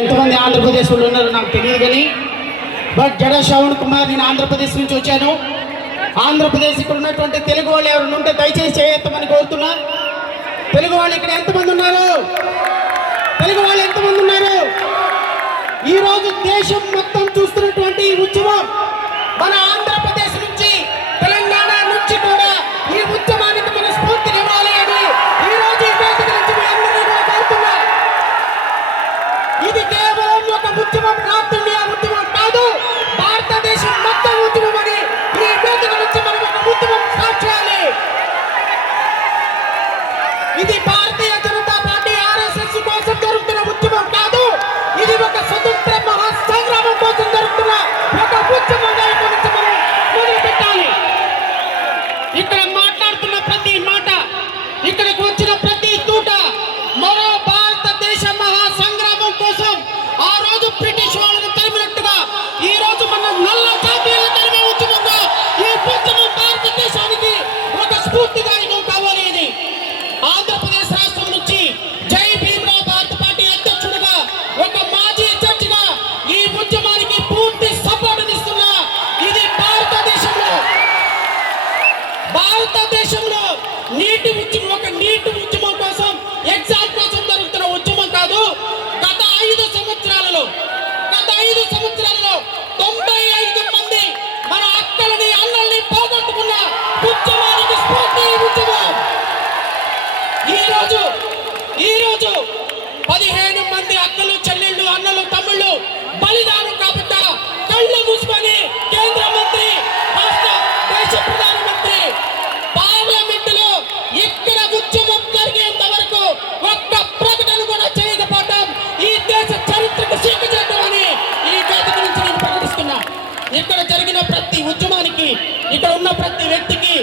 ఎంతమంది ఆంధ్రప్రదేశ్ వాళ్ళు ఉన్నారో నాకు తెలియదు కానీ బట్ జడ శ్రవణ్ కుమార్ నేను ఆంధ్రప్రదేశ్ నుంచి వచ్చాను. ఆంధ్రప్రదేశ్ ఇక్కడ ఉన్నటువంటి తెలుగు వాళ్ళు ఎవరు ఉంటే దయచేసి చేయొత్తమని కోరుతున్నా. తెలుగు వాళ్ళు ఇక్కడ ఎంతమంది ఉన్నారు? తెలుగు వాళ్ళు ఎంతమంది ఉన్నారు? ఈరోజు దేశం మొత్తం చూస్తున్నటువంటి ఈ ఉద్యమం మన ఆంధ్రప్రదేశ్ నుంచి తెలంగాణ నుంచి కూడా ఈ ఉద్యమానికి మన స్ఫూర్తినివ్వాలి అని ఈరోజు ఈ వేదిక నుంచి మీ అందరినీ కూడా కోరుతున్నా. ఇది కేవలం ఒక ఉద్యమం, నార్త్ ఇండియా ఉద్యమం కాదు, భారతదేశం మొత్తం ఉద్యమం అని ఈ వేదిక నుంచి మనం ఒక ఉద్యమం స్టార్ట్ చేయాలి. ఇది భారతీయ జనతా పార్టీ ఆర్ఎస్ఎస్ కోసం జరుగుతున్న ఉద్యమం కాదు, ఇది ఒక స్వతంత్ర మహా సంగ్రామం కోసం జరుగుతున్న ఒక ఉద్యమంగా ఇక్కడ నుంచి మనం మొదలు పెట్టాలి. ఇక్కడ మాట్లాడుతున్న ప్రతి మాట, ఇక్కడికి వచ్చిన ప్రతి తూట మరో భారతదేశ మహా సంగ్రామం కోసం ఆ రోజు బ్రిటిష్ వాళ్ళను తరిమినట్టుగా ఈ రోజు మన నల్ల జాతీయులు తరిమే ఉద్యమంగా ఈ ఉద్యమం భారతదేశానికి ఒక స్ఫూర్తిదాయకం కావాలి. ఇది ఆంధ్రప్రదేశ్ రాష్ట్రం నుంచి జై భీమ్రావ్ భారత పార్టీ అధ్యక్షుడిగా ఒక మాజీ జడ్జిగా ఈ ఉద్యమానికి పూర్తి సపోర్ట్ ఇస్తున్నా. ఇది భారతదేశంలో నీటి ఉద్యమం, ఒక నీటి ఉద్యమం కోసం, ఎగ్జామ్ కోసం జరుగుతున్న ఉద్యమం కాదు. గత 5 సంవత్సరాలలో 95 మంది మన అక్కలని అన్నల్ని పోగొట్టుకున్న ఉద్యమానికి స్ఫూర్తి ఈ ఉద్యమం. ఈరోజు 15 మంది అక్కలు, చెల్లెళ్ళు, అన్నలు, తమ్ముళ్ళు బలిదానం కాబట్టి కళ్ళు మూసుకొని కేంద్ర మంత్రి, రాష్ట్ర దేశ ప్రధానమంత్రి పార్లమెంటులో ఇక్కడ ఉద్యమం జరిగేంత వరకు ఒక్క ప్రకటన కూడా చేయకపోవడం ఈ దేశ చరిత్రకు సిగ్గుచేటు అని ఈ వేదిక నుంచి నేను ప్రకటిస్తున్నా. ఇక్కడ జరిగిన ప్రతి ఉద్యమానికి, ఇక్కడ ఉన్న ప్రతి వ్యక్తికి